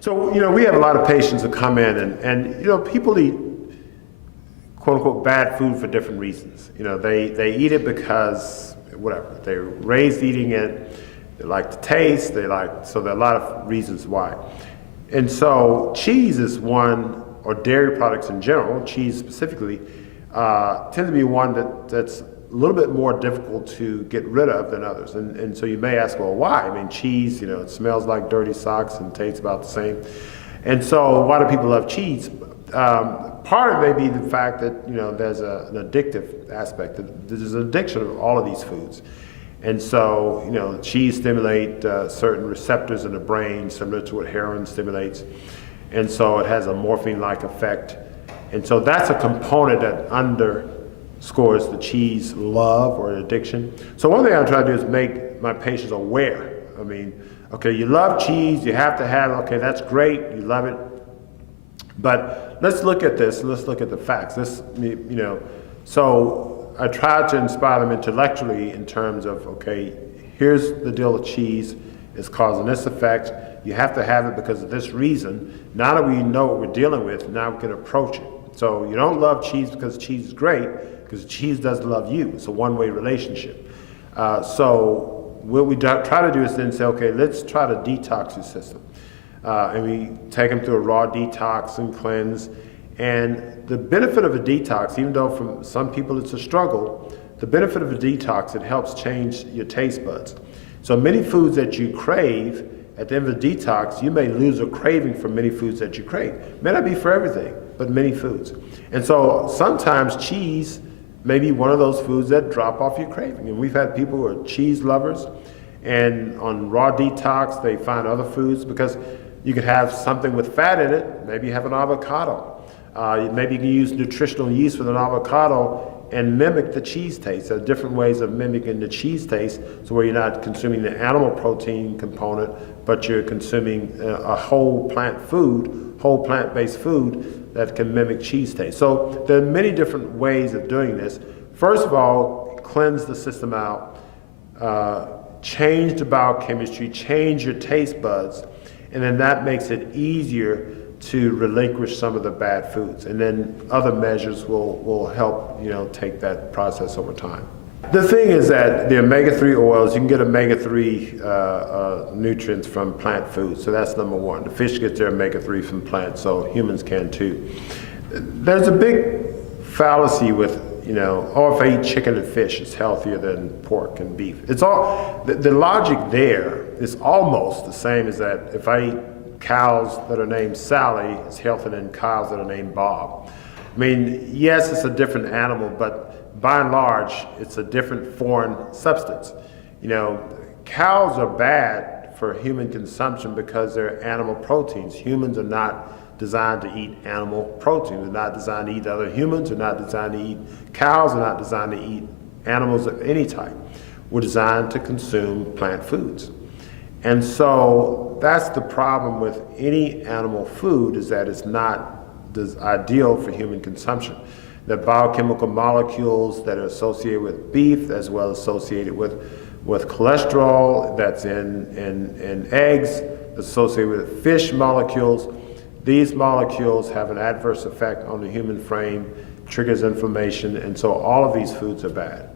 So, we have a lot of patients that come in and people eat quote unquote bad food for different reasons. They eat it because whatever, they're raised eating it, they like the taste, so there are a lot of reasons why. And so cheese is one, or dairy products in general, cheese specifically, tend to be one that's a little bit more difficult to get rid of than others. And so you may ask, well, why? I mean, cheese, it smells like dirty socks and tastes about the same. And so why do people love cheese? Part of it may be the fact that, there's an addictive aspect. There's an addiction of all of these foods. And so, cheese stimulates certain receptors in the brain, similar to what heroin stimulates. And so it has a morphine-like effect. And so that's a component that underscores the cheese love or addiction. So one thing I try to do is make my patients aware. I mean, okay, you love cheese, you have to have it, okay, that's great, you love it. But let's look at this, let's look at the facts. So I try to inspire them intellectually in terms of, okay, here's the deal with cheese, it's causing this effect, you have to have it because of this reason. Now that we know what we're dealing with, now we can approach it. So you don't love cheese because cheese is great, because cheese doesn't love you. It's a one-way relationship. So what we try to do is then say, okay, let's try to detox your system. And we take them through a raw detox and cleanse. And the benefit of a detox, even though for some people it's a struggle, the benefit of a detox, it helps change your taste buds. So many foods that you crave, at the end of the detox, you may lose a craving for many foods that you crave. May not be for everything, but many foods. And so sometimes cheese may be one of those foods that drop off your craving. And we've had people who are cheese lovers, and on raw detox, they find other foods because you could have something with fat in it. Maybe you have an avocado. Maybe you can use nutritional yeast with an avocado and mimic the cheese taste. There are different ways of mimicking the cheese taste, so where you're not consuming the animal protein component, but you're consuming a whole plant-based food that can mimic cheese taste. So there are many different ways of doing this. First of all, cleanse the system out, change the biochemistry, change your taste buds, and then that makes it easier to relinquish some of the bad foods. And then other measures will help, take that process over time. The thing is that the omega-3 oils, you can get omega-3 nutrients from plant foods. So that's number one. The fish gets their omega-3 from plants, so humans can too. There's a big fallacy with, if I eat chicken and fish, it's healthier than pork and beef. It's all, the logic there is almost the same as that if I eat cows that are named Sally, it's healthier than cows that are named Bob. I mean, yes, it's a different animal, but by and large, it's a different foreign substance. Cows are bad for human consumption because they're animal proteins. Humans are not designed to eat animal protein. They're not designed to eat other humans. They're not designed to eat cows. They're not designed to eat animals of any type. We're designed to consume plant foods. And so that's the problem with any animal food, is that it's not ideal for human consumption. The biochemical molecules that are associated with beef, as well as associated with cholesterol that's in eggs, associated with fish molecules. These molecules have an adverse effect on the human frame, triggers inflammation, and so all of these foods are bad.